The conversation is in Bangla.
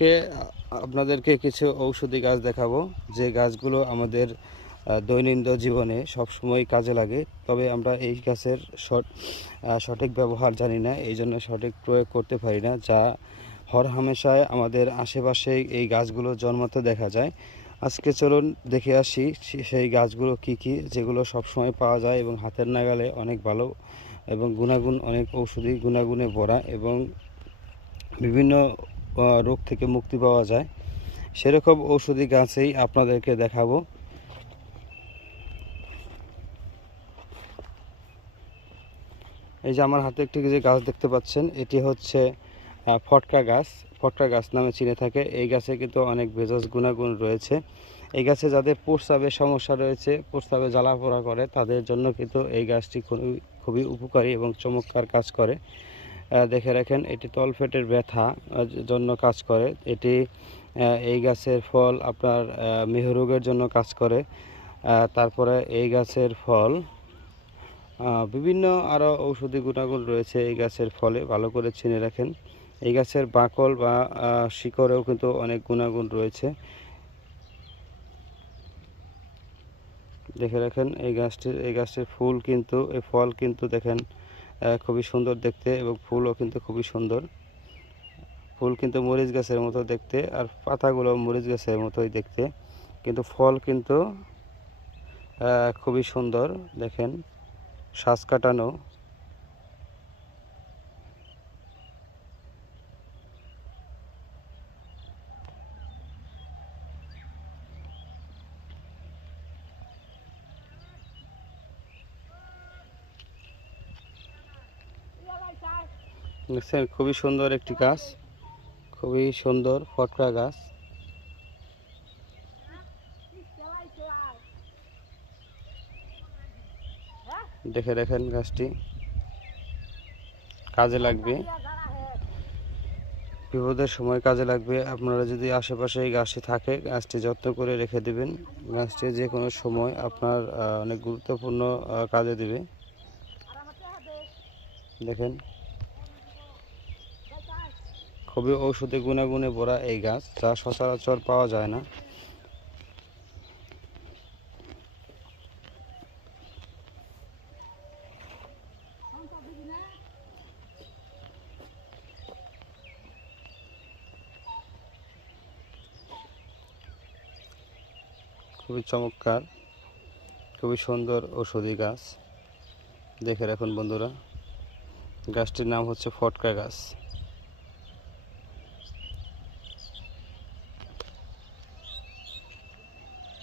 আজকে আপনাদেরকে কিছু ঔষধি গাছ দেখাবো, যে গাছগুলো আমাদের দৈনন্দিন জীবনে সবসময় কাজে লাগে। তবে আমরা এই গাছের সঠিক ব্যবহার জানি না, এই জন্য সঠিক প্রয়োগ করতে পারি না। যা হরহামেশায় আমাদের আশেপাশে এই গাছগুলো জন্মাতে দেখা যায়। আজকে চলুন দেখে আসি সেই গাছগুলো কি কি, যেগুলো সবসময় পাওয়া যায় এবং হাতের নাগালে অনেক ভালো এবং গুণাগুণ অনেক ঔষধি গুণাগুণে ভরা এবং বিভিন্ন রোগ থেকে মুক্তি পাওয়া যায়। সেরকম ঔষধি গাছেই আপনাদেরকে দেখাবো। এই যে আমার হাতে একটি যে গাছ দেখতে পাচ্ছেন, এটি হচ্ছে ফটকা গাছ। ফটকা গাছ নামে চিনে থাকে। এই গাছে কিন্তু অনেক ভেষজ গুণাগুণ রয়েছে। এই গাছে যাদের প্রস্রাবের সমস্যা রয়েছে, প্রস্রাবে জ্বালা পোড়া করে, তাদের জন্য কিন্তু এই গাছটি খুবই উপকারী এবং চমৎকার কাজ করে। দেখে রাখেন, এটি তলপেটের ব্যথা জন্য কাজ করে। এটি এই গাছের ফল আপনার মেহরোগের জন্য কাজ করে। তারপরে এই গাছের ফল বিভিন্ন আরও ঔষধি গুণাগুণ রয়েছে এই গাছের ফলে, ভালো করে চিনে রাখেন। এই গাছের বাকল বা শিকড়েও কিন্তু অনেক গুণাগুণ রয়েছে। দেখে রাখেন এই গাছটির ফুল কিন্তু, এই ফল কিন্তু দেখেন খুবই সুন্দর দেখতে এবং ফুলও কিন্তু খুবই সুন্দর। ফুল কিন্তু মরিচ গাছের মতো দেখতে, আর পাতাগুলো মরিচ গাছের মতোই দেখতে, কিন্তু ফল কিন্তু খুবই সুন্দর। দেখেন, শ্বাস কাটানো। দেখছেন, খুবই সুন্দর একটি গাছ, খুবই সুন্দর ফটকা গাছ। দেখে দেখেন, গাছটি কাজে লাগবে, বিপদের সময় কাজে লাগবে। আপনারা যদি আশেপাশে এই গাছটি থাকে, গাছটি যত্ন করে রেখে দিবেন। গাছটি যে কোনো সময় আপনার অনেক গুরুত্বপূর্ণ কাজে দিবে। দেখেন, খুবই ঔষধি গুণাগুণে ভরা এই গাছ, যা সচরাচর পাওয়া যায় না। খুবই চমৎকার, খুবই সুন্দর ঔষধি গাছ। দেখে রাখুন বন্ধুরা, গাছটির নাম হচ্ছে ফটকা গাছ।